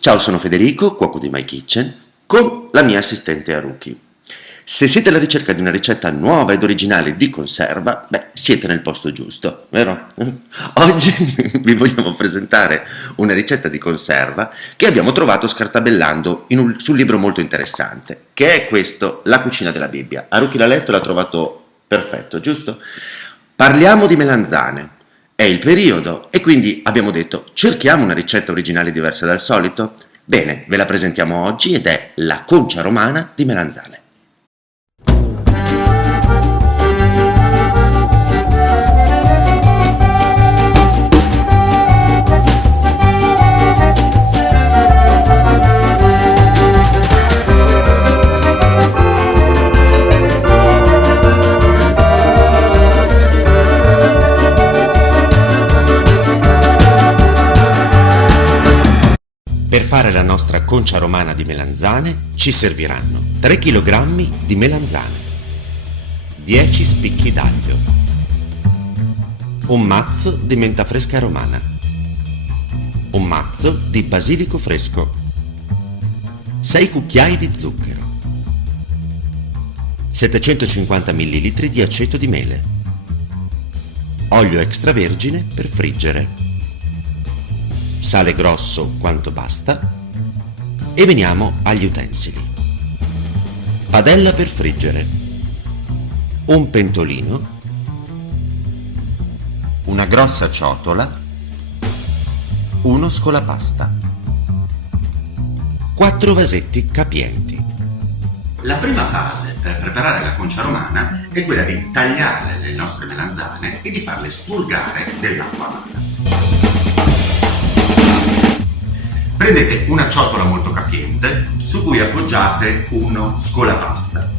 Ciao, sono Federico, cuoco di My Kitchen, con la mia assistente Haruki. Se siete alla ricerca di una ricetta nuova ed originale di conserva, siete nel posto giusto, vero? Oggi vi vogliamo presentare una ricetta di conserva che abbiamo trovato scartabellando sul libro molto interessante, che è questo, La cucina della Bibbia. Haruki l'ha letto e l'ha trovato perfetto, giusto? Parliamo di melanzane. È il periodo e quindi abbiamo detto cerchiamo una ricetta originale diversa dal solito? Bene, ve la presentiamo oggi ed è la concia romana di melanzane. Per fare la nostra concia romana di melanzane ci serviranno 3 kg di melanzane, 10 spicchi d'aglio, un mazzo di menta fresca romana, un mazzo di basilico fresco, 6 cucchiai di zucchero, 750 ml di aceto di mele, olio extravergine per friggere, sale grosso quanto basta e veniamo agli utensili. Padella per friggere, un pentolino, una grossa ciotola, uno scolapasta, 4 vasetti capienti. La prima fase per preparare la concia romana è quella di tagliare le nostre melanzane e di farle spurgare dell'acqua amara. Prendete una ciotola molto capiente su cui appoggiate uno scolapasta.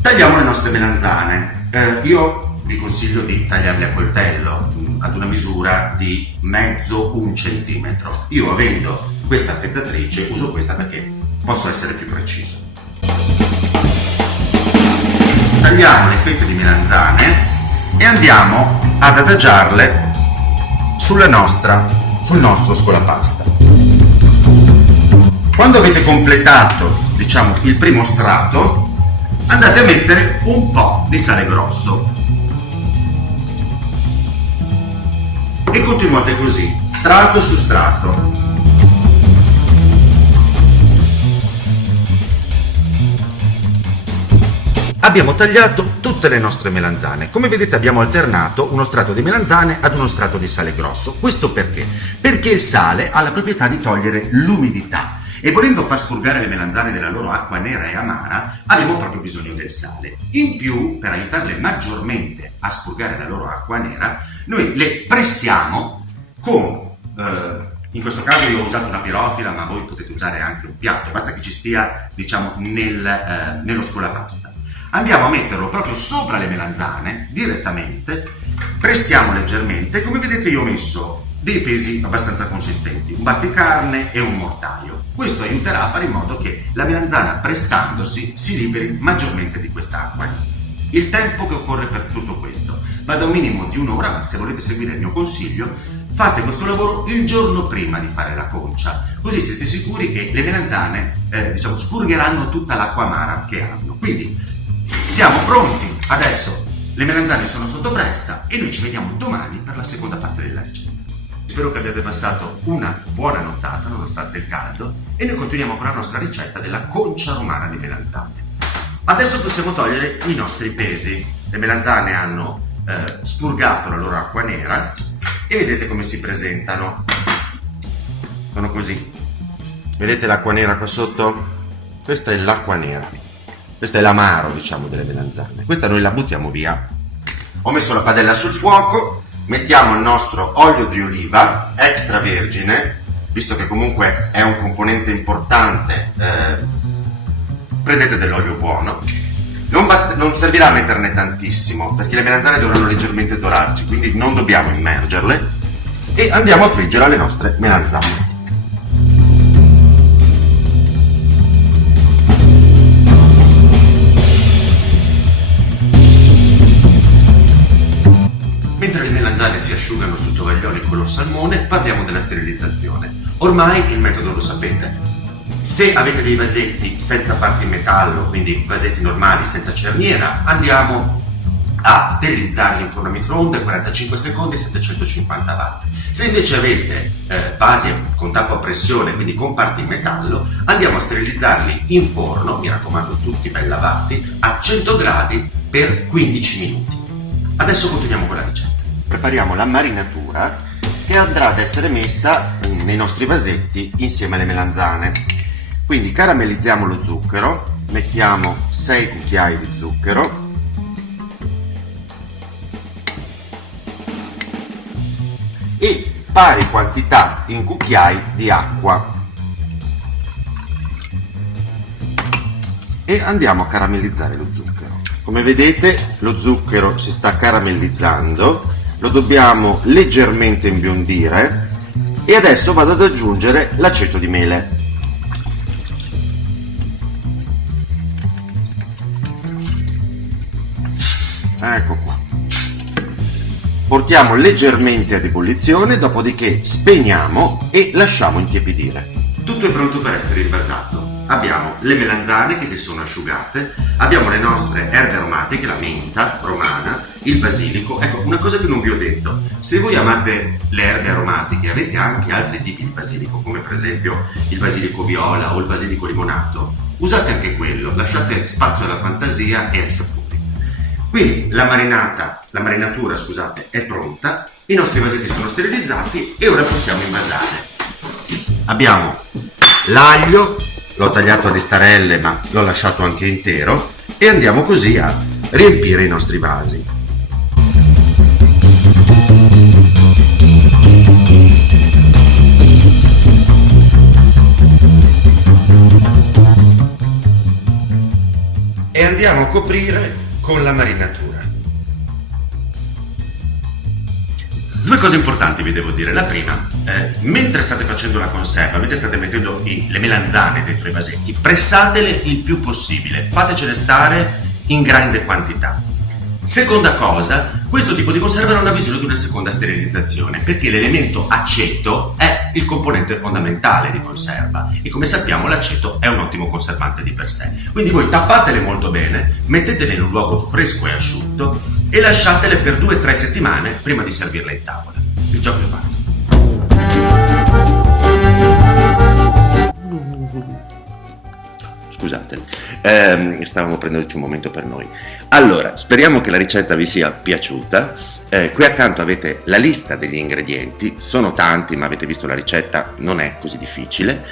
Tagliamo le nostre melanzane. Io vi consiglio di tagliarle a coltello ad una misura di mezzo 1 centimetro. Io, avendo questa affettatrice, uso questa perché posso essere più preciso. Tagliamo le fette di melanzane e andiamo ad adagiarle sul nostro scolapasta. Quando avete completato, il primo strato, andate a mettere un po' di sale grosso e continuate così, strato su strato. Abbiamo tagliato tutte le nostre melanzane. Come vedete abbiamo alternato uno strato di melanzane ad uno strato di sale grosso. Questo perché? Perché il sale ha la proprietà di togliere l'umidità e volendo far spurgare le melanzane della loro acqua nera e amara abbiamo proprio bisogno del sale. In più, per aiutarle maggiormente a spurgare la loro acqua nera, noi le pressiamo con... in questo caso io ho usato una pirofila, ma voi potete usare anche un piatto, basta che ci stia nello scolapasta. Andiamo a metterlo proprio sopra le melanzane, direttamente, pressiamo leggermente. Come vedete io ho messo dei pesi abbastanza consistenti, un batticarne e un mortaio. Questo aiuterà a fare in modo che la melanzana, pressandosi, si liberi maggiormente di questa acqua. Il tempo che occorre per tutto questo va da un minimo di un'ora, ma se volete seguire il mio consiglio, fate questo lavoro il giorno prima di fare la concia, così siete sicuri che le melanzane spurgheranno tutta l'acqua amara che hanno. Quindi siamo pronti, adesso le melanzane sono sotto pressa e noi ci vediamo domani per la seconda parte della ricetta. Spero che abbiate passato una buona nottata nonostante il caldo e noi continuiamo con la nostra ricetta della concia romana di melanzane. Adesso possiamo togliere i nostri pesi. Le melanzane hanno spurgato la loro acqua nera e vedete come si presentano. Sono così. Vedete l'acqua nera qua sotto? Questa è l'acqua nera. Questo è l'amaro, delle melanzane. Questa noi la buttiamo via. Ho messo la padella sul fuoco, mettiamo il nostro olio di oliva extravergine, visto che comunque è un componente importante, prendete dell'olio buono. Non servirà metterne tantissimo, perché le melanzane dovranno leggermente dorarci, quindi non dobbiamo immergerle. E andiamo a friggere le nostre melanzane. melanzane si asciugano su tovaglioli color salmone, parliamo della sterilizzazione. Ormai il metodo lo sapete. Se avete dei vasetti senza parti in metallo, quindi vasetti normali senza cerniera, andiamo a sterilizzarli in forno a microonde 45 secondi 750 watt. Se invece avete vasi con tappo a pressione, quindi con parti in metallo, andiamo a sterilizzarli in forno, mi raccomando tutti ben lavati, a 100 gradi per 15 minuti. Adesso continuiamo con la ricetta. Prepariamo la marinatura che andrà ad essere messa nei nostri vasetti insieme alle melanzane. Quindi caramellizziamo lo zucchero, mettiamo 6 cucchiai di zucchero, e pari quantità in cucchiai di acqua e andiamo a caramellizzare lo zucchero. Come vedete lo zucchero si sta caramellizzando, lo dobbiamo leggermente imbiondire e adesso vado ad aggiungere l'aceto di mele. Ecco qua. Portiamo leggermente ad ebollizione, dopodiché spegniamo e lasciamo intiepidire. Tutto è pronto per essere invasato. Abbiamo le melanzane che si sono asciugate, abbiamo le nostre erbe aromatiche, la menta romana, il basilico. Ecco, una cosa che non vi ho detto, se voi amate le erbe aromatiche, avete anche altri tipi di basilico, come per esempio il basilico viola o il basilico limonato, usate anche quello, lasciate spazio alla fantasia e ai sapori. Quindi la marinatura, è pronta, i nostri vasetti sono sterilizzati e ora possiamo invasare. Abbiamo l'aglio, l'ho tagliato a listarelle ma l'ho lasciato anche intero e andiamo così a riempire i nostri vasi. E andiamo a coprire con la marinatura. Due cose importanti vi devo dire. La prima, mentre state facendo la conserva, mentre state mettendo le melanzane dentro i vasetti, pressatele il più possibile, fatecele stare in grande quantità. Seconda cosa, questo tipo di conserva non ha bisogno di una seconda sterilizzazione, perché l'elemento aceto è il componente fondamentale di conserva e come sappiamo l'aceto è un ottimo conservante di per sé. Quindi voi tappatele molto bene, mettetele in un luogo fresco e asciutto e lasciatele per 2-3 settimane prima di servirle in tavola. Il gioco è fatto. Scusate, stavamo prendendoci un momento per noi. Allora, speriamo che la ricetta vi sia piaciuta. Qui accanto avete la lista degli ingredienti, sono tanti ma avete visto la ricetta, non è così difficile.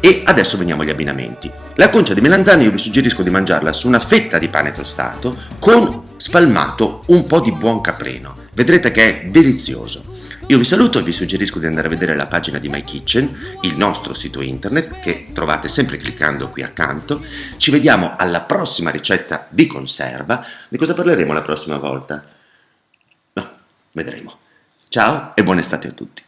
E adesso veniamo agli abbinamenti. La concia di melanzane io vi suggerisco di mangiarla su una fetta di pane tostato con spalmato un po' di buon caprino. Vedrete che è delizioso. Io vi saluto e vi suggerisco di andare a vedere la pagina di My Kitchen, il nostro sito internet che trovate sempre cliccando qui accanto. Ci vediamo alla prossima ricetta di conserva. Di cosa parleremo la prossima volta? No, vedremo. Ciao e buona estate a tutti.